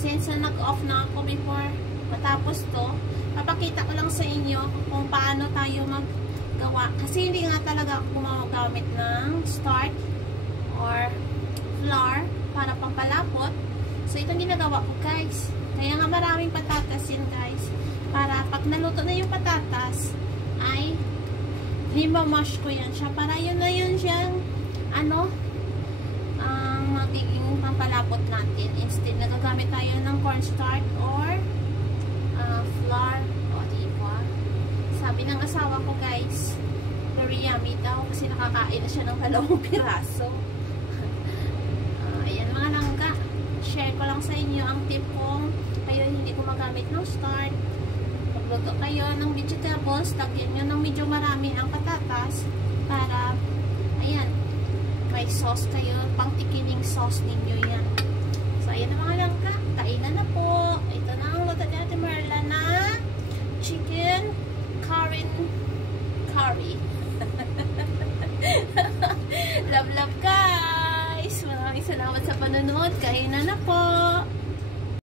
since nag-off na ako before matapos to, papakita ko lang sa inyo kung paano tayo maggawa. Kasi hindi nga talaga ako gumagamit ng start or flour para pampalapot. So, itong ginagawa ko, guys. Kaya nga maraming patatas yan, guys. Para pag naluto na yung patatas, ay limamash ko yan siya. Para yun na yun siyang ang magiging pampalapot natin. Instead, nagagamit tayo ng cornstarch or flour. O, diba? Sabi ng asawa ko, guys, very yummy daw kasi nakakain na siya ng 2 piraso. Ayan mga langga. Share ko lang sa inyo ang tip kung kayo hindi gumagamit ng start. Pagluto kayo ng vegetables, tagyan nyo ng medyo marami ang patatas para, ayan, may sauce kayo, pang tikining sauce ninyo yan. So, ayan na mga langga. Kainan na po. Ito na ang luto ni Ate Merla na chicken curry. Love, love guys! Maraming salamat sa panonood. Kainan na po!